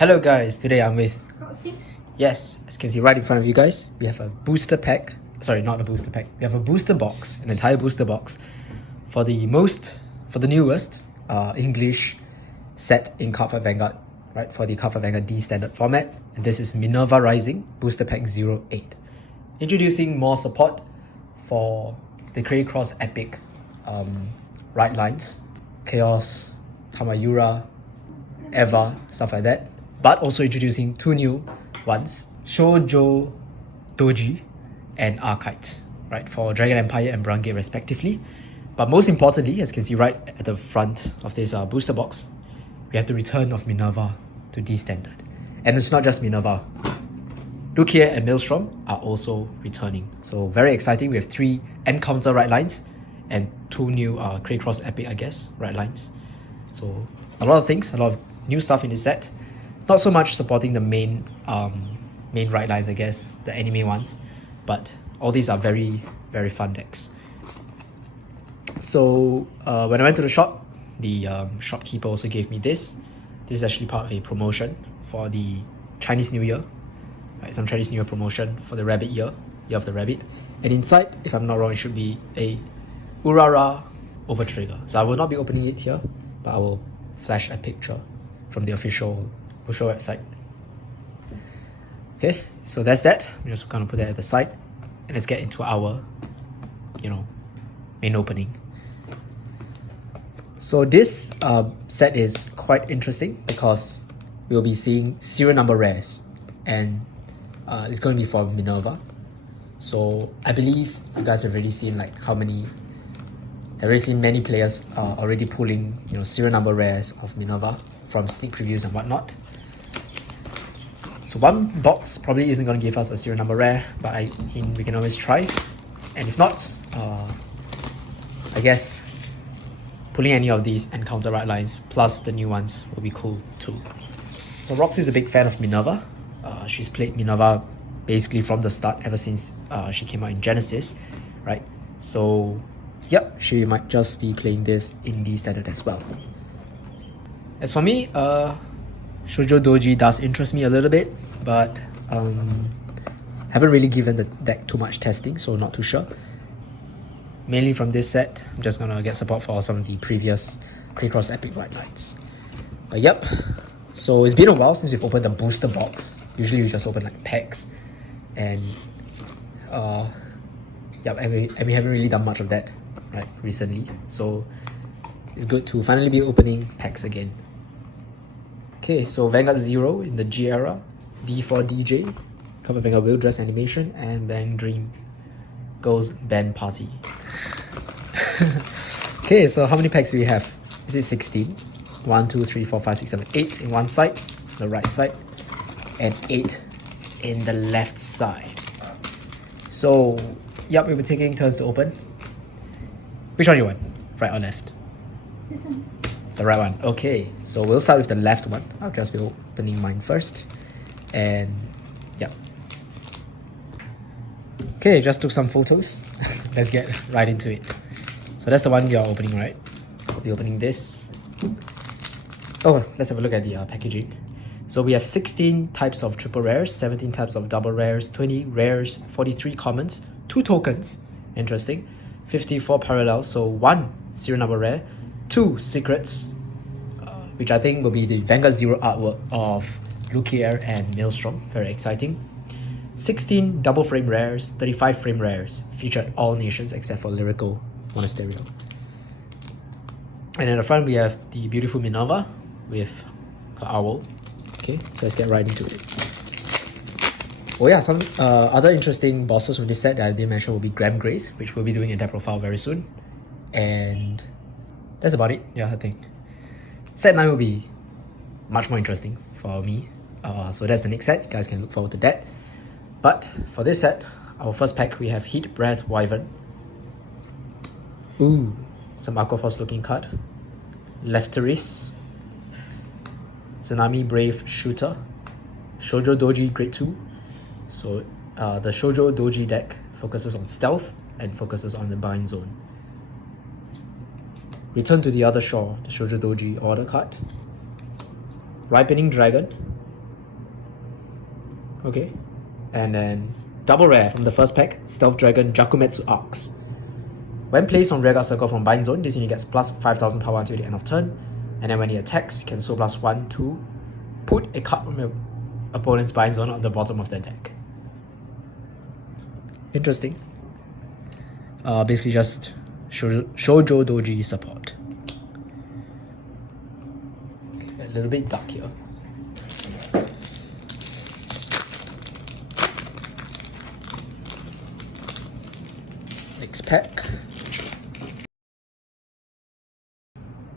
Hello guys, today I'm with Roxy. Yes, as you can see right in front of you guys, we have a booster pack. Sorry, not a booster pack. We have a booster box, an entire booster box for the newest English set in Cardfight Vanguard, right? For the Cardfight Vanguard D standard format. And this is Minerva Rising Booster Pack 08. Introducing more support for the Cray Cross Epic ridelines, Chaos, Tamayura, Eva, stuff like that. But also introducing two new ones, Shojodoji and Arkhite, right, for Dragon Empire and Brown Gate respectively. But most importantly, as you can see right at the front of this booster box, we have the return of Minerva to D standard. And it's not just Minerva. Luquier and Maelstrom are also returning. So very exciting. We have 3 Encounter ridelines and 2 new Cray Cross Epic, I guess, ridelines. So a lot of things, a lot of new stuff in this set. Not so much supporting the main ridelines, I guess, the anime ones, but all these are very, very fun decks. So when I went to the shop, the shopkeeper also gave me this. This is actually part of a promotion for the Chinese New Year, right? Some Chinese New Year promotion for the Rabbit Year of the Rabbit. And inside, if I'm not wrong, it should be a Urara Overtrigger. So I will not be opening it here, but I will flash a picture from the official Busho website. Okay, so that's that. I'm just gonna put that at the side, and let's get into our, main opening. So this set is quite interesting because we'll be seeing serial number rares, and it's going to be for Minerva. So I believe you guys have already seen many players already pulling serial number rares of Minerva from sneak previews and whatnot. So one box probably isn't going to give us a serial number rare, but we can always try. And if not, I guess pulling any of these Encounter ridelines plus the new ones will be cool too. So Roxy is a big fan of Minerva. She's played Minerva basically from the start, ever since she came out in Genesis, right? So yep, she might just be playing this in D standard as well. As for me, Shojodoji does interest me a little bit, but haven't really given the deck too much testing, so not too sure. Mainly from this set, I'm just gonna get support for some of the previous Cray Cross Epic ridelines. But yep, so it's been a while since we've opened the booster box. Usually we just open like packs, and yep, and we haven't really done much of that recently. So it's good to finally be opening packs again. Okay, so Vanguard 0 in the G era, D4 DJ, Cardfight Vanguard Wheel Dress Animation, and Bang Dream goes Band Party. Okay, so how many packs do we have? Is it 16? 1, 2, 3, 4, 5, 6, 7, 8 in one side, the right side, and 8 in the left side. So, yep, we'll be taking turns to open. Which one do you want? Right or left? This one. The right one. Okay, so we'll start with the left one. I'll just be opening mine first. And yep. Okay, just took some photos. Let's get right into it. So that's the one you're opening, right? I'll be opening this. Oh, let's have a look at the packaging. So we have 16 types of triple rares, 17 types of double rares, 20 rares, 43 commons, 2 tokens, interesting, 54 parallels, so 1 serial number rare, 2 secrets, which I think will be the Vanguard 0 artwork of Luquier and Maelstrom, very exciting. 16 double frame rares, 35 frame rares, featured all nations except for Lyrical Monasterio. And in the front we have the beautiful Minerva with her owl. Okay, so let's get right into it. Oh yeah, some other interesting bosses from this set that I didn't mention will be Graham Grace, which we'll be doing a deck profile very soon. And that's about it, yeah, I think. Set 9 will be much more interesting for me. So that's the next set, you guys can look forward to that. But for this set, our first pack, we have Heat Breath Wyvern. Ooh, some Aquaforce looking card. Lefteris. Tsunami Brave Shooter. Shojodoji Grade 2. So the Shojodoji deck focuses on stealth and focuses on the bind zone. Return to the Other Shore, the Shojodoji order card. Ripening Dragon, Okay. And then double rare from the first pack, Stealth Dragon Jakumetsu Arcs. When placed on rearguard circle from bind zone, this unit gets plus 5000 power until the end of turn. And then when he attacks, he can so +1 to put a card from your opponent's bind zone on the bottom of their deck. Interesting. Basically just Shojodoji support. Okay, a little bit dark here. Next pack.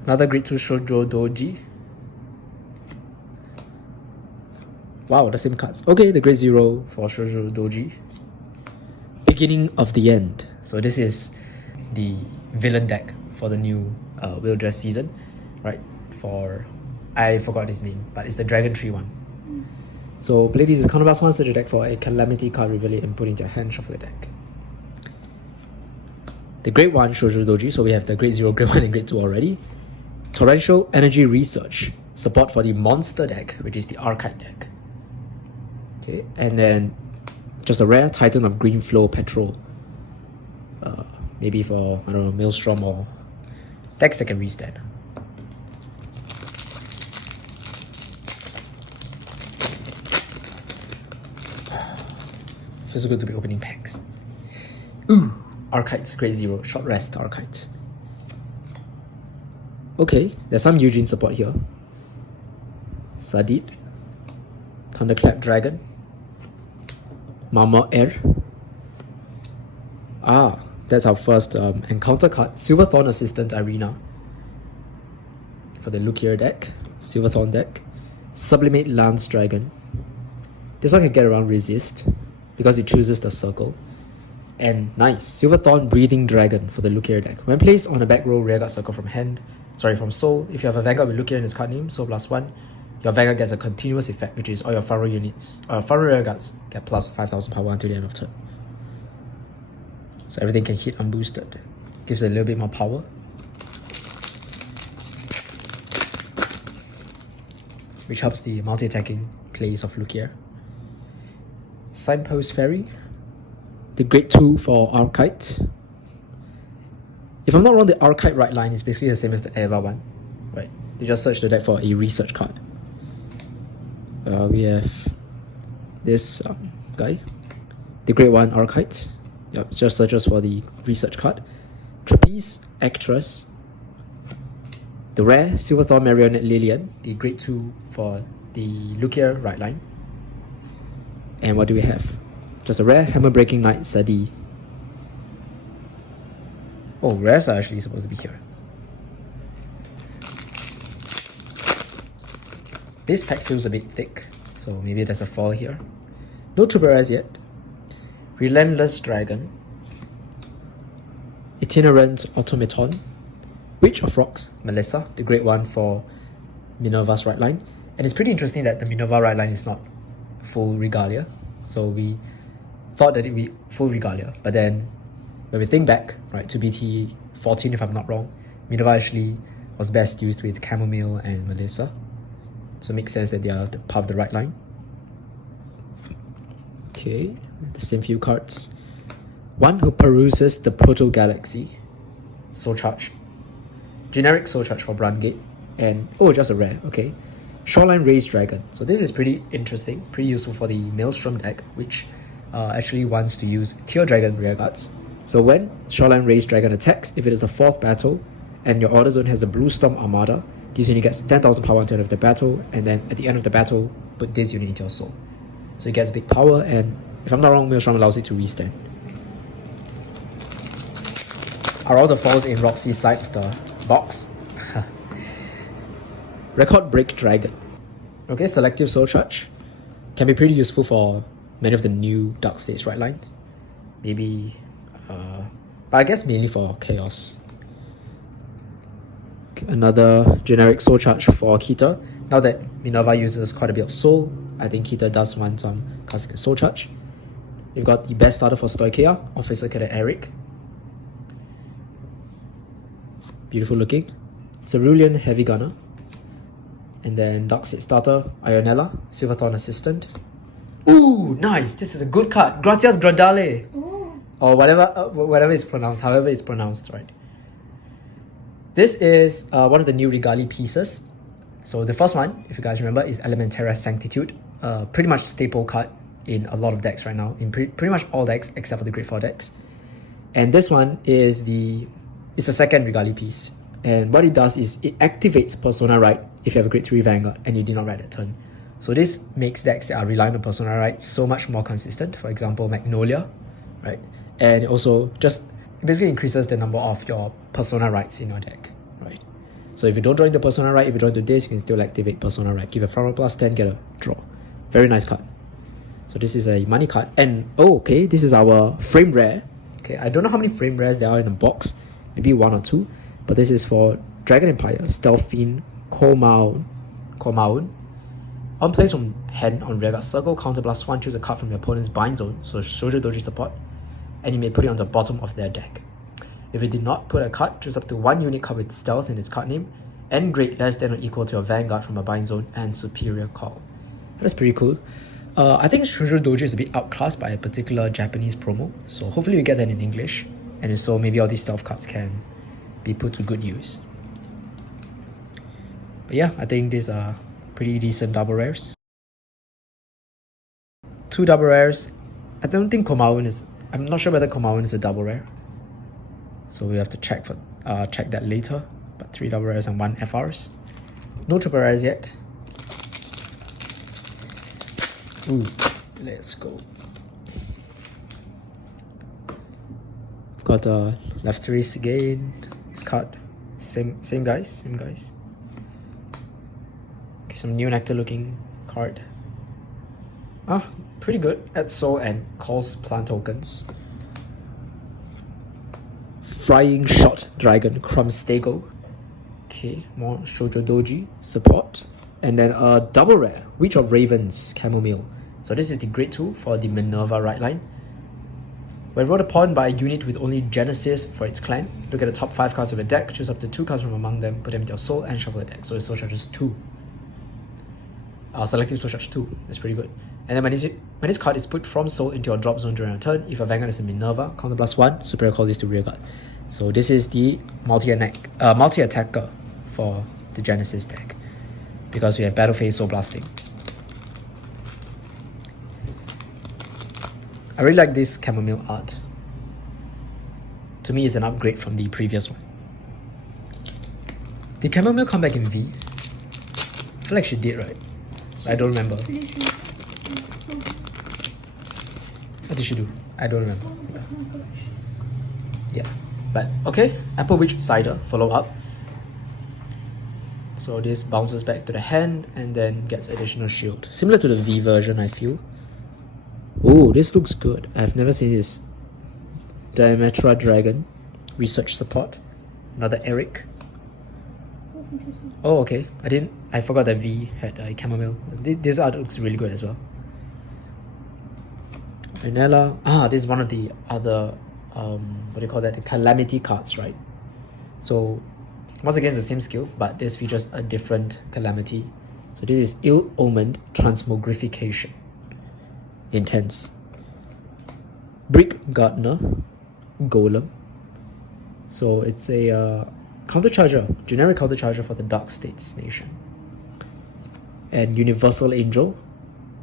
Another grade 2 Shojodoji. Wow, the same cards. Okay, the grade 0 for Shojodoji. Beginning of the End. So this is the villain deck for the new Wheel Dress season, right? For, I forgot his name, but it's the Dragon Tree one. So play these with counterblast 1, search your deck for a Calamity card, reveal it and put it into your hand, shuffle the deck. The grade 1 Shojodoji, so we have the grade 0, grade 1 and grade 2 already. Torrential Energy Research, support for the monster deck, which is the Arkhite deck. Okay, and then just a rare Titan of Green Flow Petrol. Maybe for, I don't know, Maelstrom or decks that can restand. Feels good to be opening packs. Ooh, Arkhite, grade 0, short rest Arkhite. Okay, there's some Eugene support here. Sadid, Thunderclap Dragon, Mama Air. Ah, that's our first encounter card. Silverthorn Assistant Arena for the Luquier deck. Silverthorn deck. Sublimate Lance Dragon. This one can get around Resist because it chooses the circle. And nice, Silverthorn Breathing Dragon for the Luquier deck. When placed on a back row rearguard circle from hand, from soul, if you have a Vanguard with Luquier in its card name, so +1, your Vanguard gets a continuous effect, which is all your front row units, front row rearguards get plus 5000 power until the end of turn. So everything can hit unboosted. Gives it a little bit more power. Which helps the multi-attacking plays of Luquier. Signpost Fairy. The grade 2 for Arkhite. If I'm not wrong, the Arkhite right line is basically the same as the Eva one. Right? They just search the deck for a research card. We have this guy. The grade 1 Arkhite. Yep, just searches for the research card. Trapeze Actress. The rare Silverthorn Marionette Lillian, the grade 2 for the Luquier right line. And what do we have? Just a rare Hammer Breaking Knight Sadi. Oh, rares are actually supposed to be here. This pack feels a bit thick, so maybe there's a fall here. No triple rares yet. Relentless Dragon, Itinerant Automaton, Witch of Rocks, Melissa, the great one for Minerva's right line. And it's pretty interesting that the Minerva right line is not full Regalia. So we thought that it would be full Regalia, but then when we think back, right, to BT14 if I'm not wrong, Minerva actually was best used with Chamomile and Melissa. So it makes sense that they are part of the right line. Okay, the same few cards. One who peruses the Proto Galaxy. Soul Charge. Generic Soul Charge for Brandgate. And, oh, just a rare, okay. Shoreline Raised Dragon. So this is pretty interesting, pretty useful for the Maelstrom deck, which actually wants to use Tear Dragon rearguards. So when Shoreline Raised Dragon attacks, if it is the 4th battle, and your order zone has a Blue Storm Armada, this unit gets 10,000 power until the end of the battle, and then at the end of the battle, put this unit into your soul. So it gets big power, and if I'm not wrong, Maelstrom allows it to restand. Are all the falls in Roxy's side of the box? Record Break Dragon. Okay, Selective Soul Charge. Can be pretty useful for many of the new Dark States right lines. Maybe, but I guess mainly for Chaos. Okay, another generic Soul Charge for Kita. Now that Minerva uses quite a bit of Soul, I think Kita does want some casting Soul Charge. We've got the best starter for Stoicheia, Officer Cadet Eric. Beautiful looking. Cerulean Heavy Gunner. And then Dark State starter, Ionella, Silverthorn Assistant. Ooh, nice. This is a good card. Gracias, Gradale. Oh. Or whatever it's pronounced, however it's pronounced, right? This is one of the new Regali pieces. So the first one, if you guys remember, is Elementaria Sanctitude. Pretty much staple card in a lot of decks right now, in pretty much all decks except for the Grade 4 decks. And this one is the second Regali piece. And what it does is it activates Persona Right if you have a Grade 3 Vanguard and you did not ride that turn. So this makes decks that are relying on Persona Right so much more consistent. For example, Magnolia, right? And it also just basically increases the number of your Persona Rights in your deck, right? So if you don't join the Persona Right, if you join to this, you can still activate Persona Right. Give a front row plus 10, get a draw. Very nice card. So this is a money card. And oh, okay, this is our frame rare. Okay, I don't know how many frame rares there are in a box. Maybe 1 or 2. But this is for Dragon Empire, Stealth Fiend, Komaun. On plays from hand on rearguard circle, counter +1, choose a card from your opponent's bind zone, so Shojodoji support, and you may put it on the bottom of their deck. If you did not put a card, choose up to 1 unit card with stealth in its card name, and grade less than or equal to your Vanguard from a bind zone and superior call. That's pretty cool. I think Shojodoji is a bit outclassed by a particular Japanese promo, so hopefully we get that in English, and so maybe all these stealth cards can be put to good use. But yeah, I think these are pretty decent double rares. 2 double rares. I don't think Komaun is... I'm not sure whether Komaun is a double rare. So we have to check that later. But 3 double rares and 1 FRs. No triple rares yet. Ooh, let's go. We've got left race again. This card. Same guys. Okay, some new nectar looking card. Pretty good at soul and calls plant tokens. Flying Shot Dragon Krumstego. Okay, more Shojodoji support. And then a double rare, Witch of Ravens Chamomile. So this is the grade 2 for the Minerva Rideline. When rolled upon by a unit with only Genesis for its clan, look at the top 5 cards of the deck, choose up to 2 cards from among them, put them into your soul, and shuffle the deck. So it soul charges 2. Selective soul charge 2. That's pretty good. And then when this card is put from soul into your drop zone during a turn, if a Vanguard is a Minerva, counter +1, superior call this to rearguard. So this is the multi-attacker for the Genesis deck, because we have Battle Phase Soul Blasting. I really like this chamomile art. To me, it's an upgrade from the previous one. Did chamomile come back in V? I feel like she did, right? I don't remember. What did she do? I don't remember. Yeah. But okay, Apple Witch Cider, follow up. So this bounces back to the hand and then gets additional shield. Similar to the V version, I feel. Oh, this looks good. I've never seen this. Diametra Dragon, research support. Another Eric. Oh, okay. I forgot that V had a chamomile. This art looks really good as well. Vanilla. This is one of the other what do you call that? The calamity cards, right? So once again, it's the same skill, but this features a different calamity. So this is Ill-Omened Transmogrification. Intense. Brick Gardener Golem. So it's a countercharger, generic countercharger for the Dark States Nation. And Universal Angel.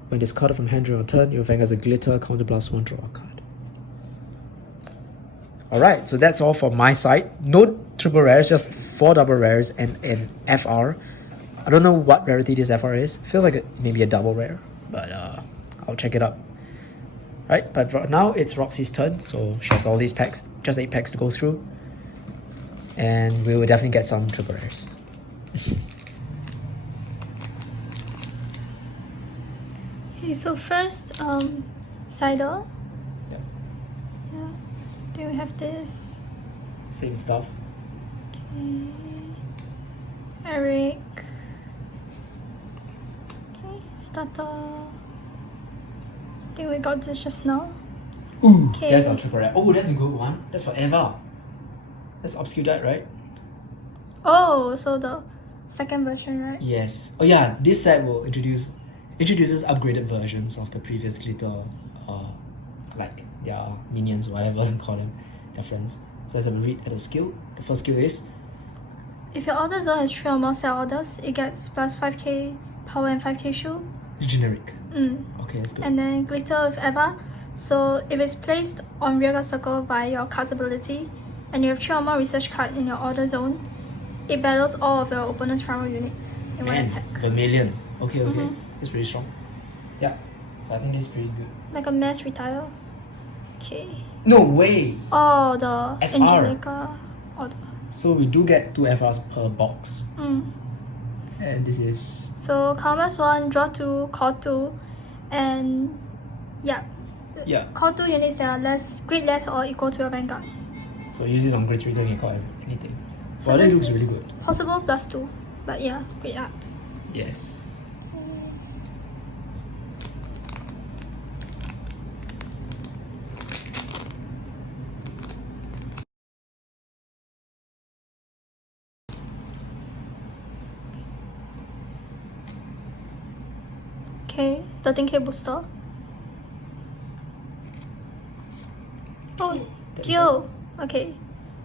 When discarded from hand during your turn, your Vanguard has a glitter, counter +1, draw a card. Alright, so that's all for my side. No triple rares, just 4 double rares and an FR. I don't know what rarity this FR is. Feels like maybe a double rare, but I'll check it out. Right, but for now it's Roxy's turn, so she has all these packs, just 8 packs to go through. And we will definitely get some triple rares. Okay, so first, Cider. Yep. Yeah. Then we have this. Same stuff. Okay. Eric. Okay, starter. I think we got this just now. Ooh, okay. That's our triple rare. Oh, that's a good one. That's forever. That's Obscure, right? Oh, so the second version, right? Yes. Oh yeah, this set will introduce introduces upgraded versions of the previous glitter, like their minions, whatever you call them, their friends. So let's have a read at the skill. The first skill is, If your order zone has 3 or more set orders, it gets plus 5k power and 5k shield. it's generic. Mm. Okay, that's good. And then glitter with Eva. So if it's placed on rearguard circle by your card's ability, and you have 3 or more research card in your order zone, it battles all of your opponent's front row units in one Man, attack. Vermilion. Okay, okay. Mhm. It's pretty strong. Yeah. So I think this is pretty good. Like a mass retire. Okay. No way! Oh, the FR. Angelica order. So we do get 2 FRs per box. Mm. And this is... So Karma's 1, draw 2, call 2, and yeah. Yeah. Call 2 units that are less, grid less or equal to your Vanguard. So use it on grade 3 to get call anything. So Wow, that this looks really is good. Possible plus 2. But yeah, great art. Yes. Okay, 13k booster. Oh, Gil. Okay.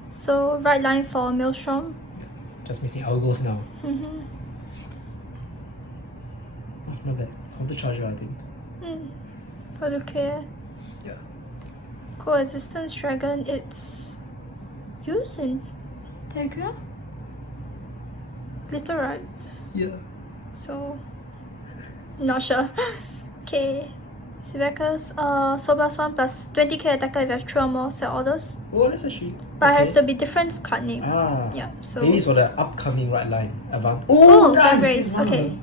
So right line for Maelstrom. Just missing Algos now. Mm-hmm. Oh, not bad. Counter charger, I think. For Luquier. Yeah. Coexistence Dragon, it's used in Tegra? Glitter, right? Yeah. So, not sure. Okay. Siveka's Soul Blast 1 plus 20k attacker if you have 3 or more set orders. Oh, that's actually... But it has okay. to be different card name. Ah. Yeah, so... Maybe it's for the upcoming right line. Oh, nice! great. This one. Okay.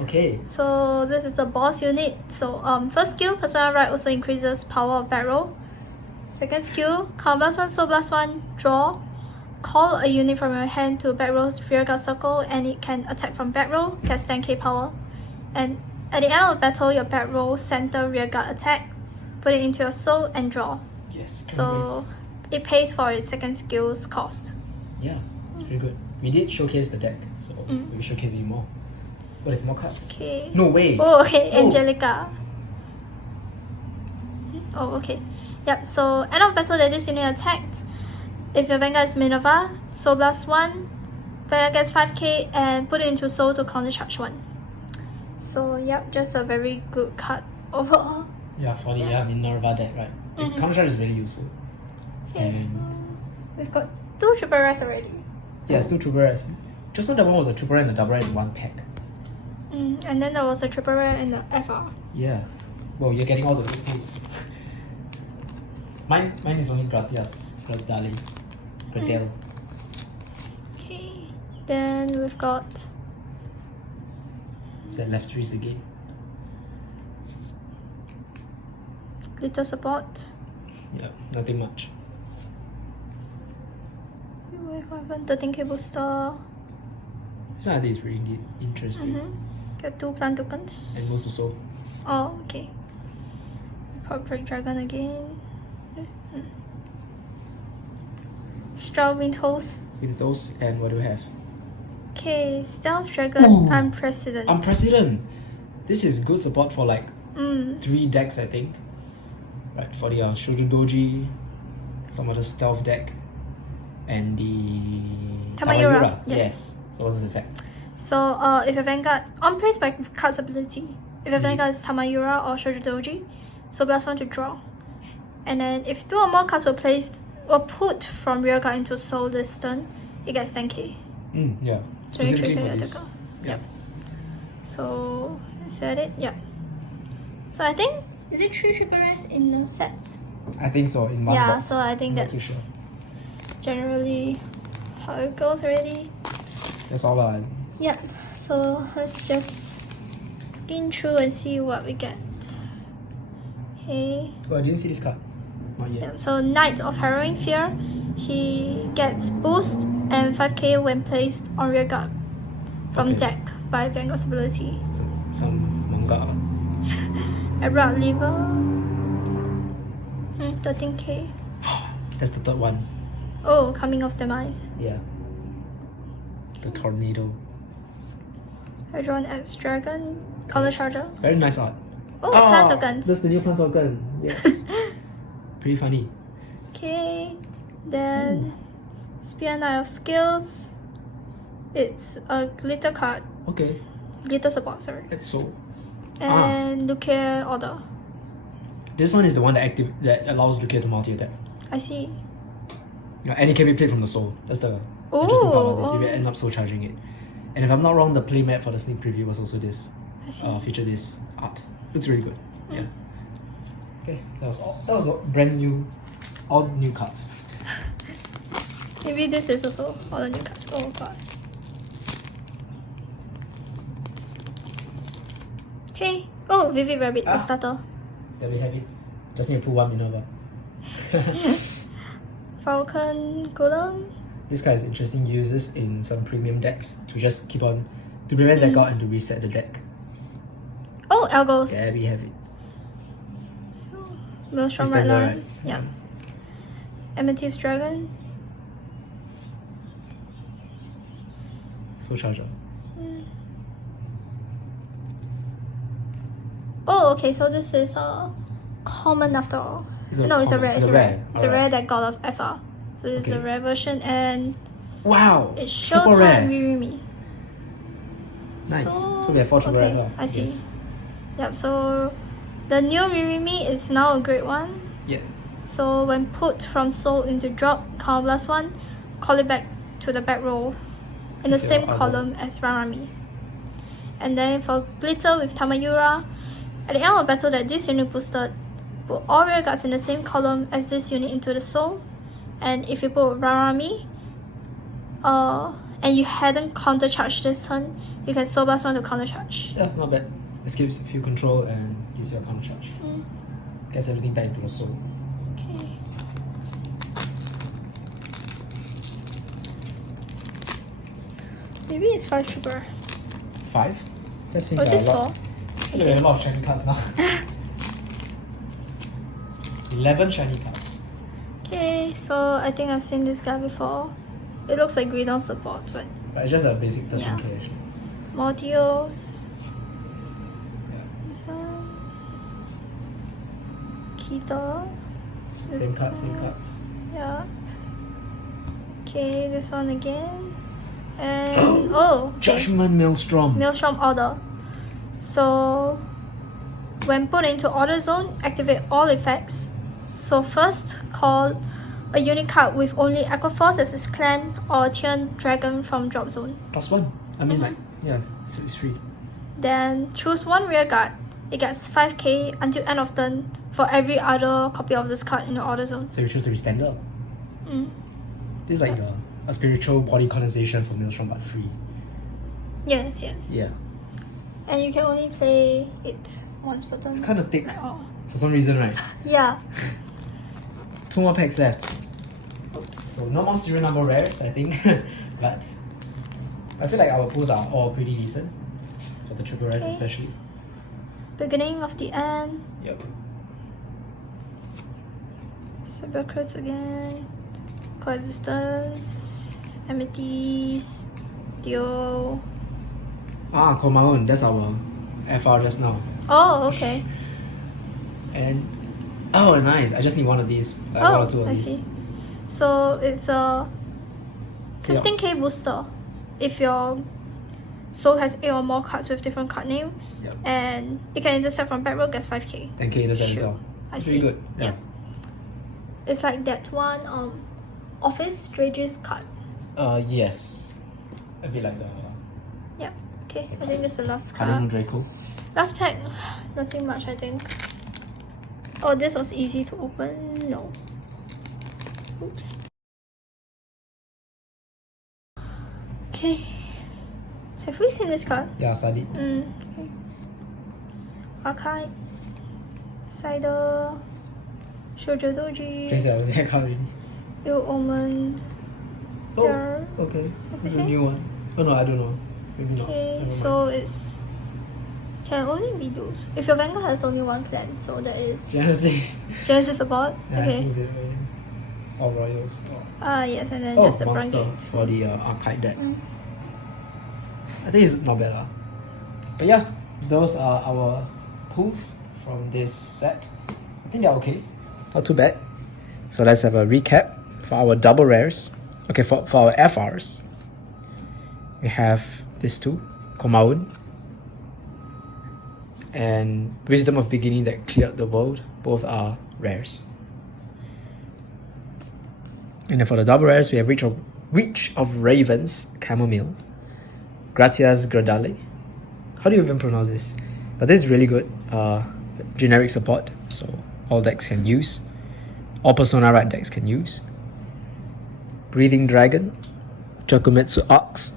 Okay. So this is the boss unit. So first skill, Persona Right also increases power of back row. Second skill, Counter Blast 1, Soul Blast 1, draw. Call a unit from your hand to back row's rearguard circle and it can attack from back row, gets 10k power. And at the end of battle, your back row center rearguard attack, put it into your soul and draw. Yes. So it pays for its second skill's cost. Yeah, it's pretty good. We did showcase the deck, so we'll showcase it more. But there's more cards. Okay. No way! Oh, okay, Oh. Angelica. Oh, okay. Yep, so end of battle that this unit attacked. If your Vanguard is Minerva, Soul Blast 1, Vanguard gets 5k and put it into Soul to counter charge 1. So, yep, just a very good card overall. Yeah, for the Minerva deck, right? The counter charge is really useful. Okay, so And we've got 2 triple rares already. yeah, it's 2 Trooper Rares. Just now that one was a Trooper Rare and a Double Rare in one pack. And then there was a triple rare and the FR. Yeah. Well, you're getting all the good things. Mine is only Gratias. Gradale. Okay, then we've got Is that left trees again? Glitter Support. Yeah, nothing much. 13k booster. This one I think is really interesting. Get 2 plant tokens. And move to soul. Oh, okay. Corporate Dragon again. Straw Windholes. With those, and what do we have? Okay, Stealth Dragon, Ooh. Unprecedented. Unprecedented! This is good support for like 3 decks, I think. Right, for the Shojodoji, some other stealth deck, and the Tamayura, yes. So what's this effect? So, if your Vanguard, on place by card's ability, if your Vanguard is Tamayura or Shojodoji, so Blast 1 to draw. And then if 2 or more cards were placed or put from rearguard into soul this turn, it gets 10k. Yeah. So you Specifically trigger for your this. attacker. Yeah. Yep. So, is that it? Yeah. So I think, is it 3 triple rares in the set? I think so, in one Yeah, box. so I think I'm not that's too sure. generally how it goes already. That's all I... Yeah, so let's just skin through and see what we get. Okay. Oh, I didn't see this card. Not yet. Yeah, so Knight of Harrowing Fear, he gets boost and 5k when placed on rearguard from Okay. deck by Vanguard's ability. Some manga. Abrupt Lever, 13k. That's the third one. Oh, Coming of Demise. Yeah. The tornado. I draw an X Dragon, Counter Charger. Very nice art. Oh, plant tokens. That's the new plant token. Yes. Pretty funny. Okay, then Spear Knight of Skills. It's a glitter card. Okay. Glitter support, sorry. That's so. And Luquier Order. This one is the one that allows Luquier to multi-attack. I see. Yeah, and it can be played from the soul. That's the interesting part about this. If you end up soul charging it. And if I'm not wrong, the playmat for the sneak preview was also this. Feature this art. Looks really good. Yeah. Okay, that was all brand new, all new cards. Maybe this is also all the new cards. Oh god. Okay. Oh, Vivid Rabbit, the starter. There we have it. Just need to pull one Minerva. Falcon Golem. This guy is interesting. Uses in some premium decks to just keep on to prevent deck out and to reset the deck. Oh, Algos. There we have it. So, Maelstrom Standard, Rideline. right? Yeah. Amethyst Dragon. Soul Charger. Oh, okay, so this is a common after all. It's No, it's a rare. It's a rare. It's a rare Alright. that got of FR. So this is a rare version, and Wow! it's Super rare. Showtime Ririmi. Nice. So we have 4 triple okay, as well. I see. Yes. Yep, so the new Ririmi is now a grade 1. Yeah. So when put from soul into drop, counter +1, call it back to the back row in the Is same your other- column as Rarami. And then for Glitter with Tamayura, at the end of battle that this unit boosted, put all rear guards in the same column as this unit into the soul. And if you put Rarami, and you hadn't counter charged this turn, you can soul blast 1 to counter charge. Yeah, it's not bad. Escapes if you control and use your counter charge. Gets everything back into the soul. Okay. Maybe it's 5 sugar. 5? That seems Was like it a 4? lot. Look at a lot of shiny cards now. 11 shiny cards. Okay, so I think I've seen this guy before. It looks like Greedon support, but But it's just a basic 13k Yeah. actually. Mortios. Yeah. This one. Kita. Same cards. Yeah. Okay, this one again. And oh, okay. Judgment Maelstrom. Maelstrom Order. So when put into order zone, activate all effects. So first, call a unit card with only Aqua Force as its clan or a Tian Dragon from drop zone. +1. I mean like, yeah, it's free. Then choose one rear guard. It gets 5k until end of turn for every other copy of this card in the order zone. So you choose to restand up. Mm. This is like a spiritual body condensation for Maelstrom but free. Yes. Yeah. And you can only play it once per turn. It's kind of thick Oh. for some reason, right? Yeah. 2 more packs left. Oops. So no more serial number rares, I think. But I feel like our pulls are all pretty decent. For the triple rares especially. Beginning of the end. Yep. Cybercrest again. Coexistence. Amethyst. Dio. Komaun, that's our FR just now. Oh, okay. And oh, nice. I just need one of these. Like one or two of I these. see. So it's a 15k booster if your soul has 8 or more cards with different card name. Yep. And it can intercept from back row, gets 5k. 10k, that's as well. I Pretty see. good. Yeah. Yep. It's like that one Office Strategist card. Yes. A bit like the Yeah. Okay, I think this is the last Cardinal card. Draco. Last pack, nothing much I think. Oh, this was easy to open. No. Oops. Okay. Have we seen this card? Yeah, Sadi. Okay. Arkhite. Cider. Shojodoji. Place that was that card already. Ill Omen. Here. Oh, okay. This is a Okay. new one. Oh no, I don't know. Maybe not. Okay, Never mind. so it's can only be those. If your Vanguard has only one clan, so that is Genesis. Genesis support. Yeah, Okay. move it away. All Royals. Yes, and then Oh, just the Monster Brangate for the Archite deck. Mm. I think it's not bad. But yeah, those are our pulls from this set. I think they're okay, not too bad. So let's have a recap for our double rares. Okay, for our FRs, we have these two, Komaun and Wisdom of Beginning that cleared the world. Both are rares. And then for the double rares, we have Reach of Ravens, Chamomile, Gratias Gradale. How do you even pronounce this? But this is really good. Generic support, so all decks can use. All Persona Ride decks can use. Breathing Dragon, Chokumetsu Ox,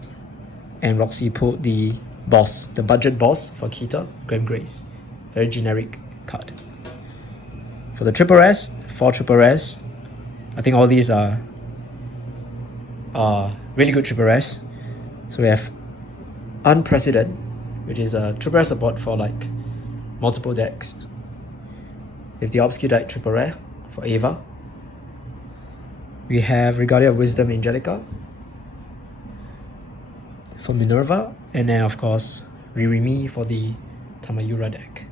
and Roxy pulled the boss, the budget boss for Kita, Grim Grace. Very generic card. For the triple rares, 4 triple rares. I think all these are really good triple rares. So we have Unprecedented, which is a triple rare support for like multiple decks. With the Obscure Died triple rare for Ava. We have Regalia of Wisdom Angelica for Minerva, and then of course Ririmi for the Tamayura deck.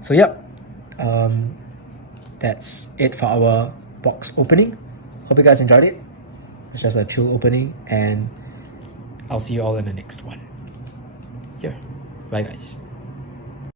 So yep, that's it for our box opening. Hope you guys enjoyed it. It's just a chill opening, and I'll see you all in the next one. Here, bye guys.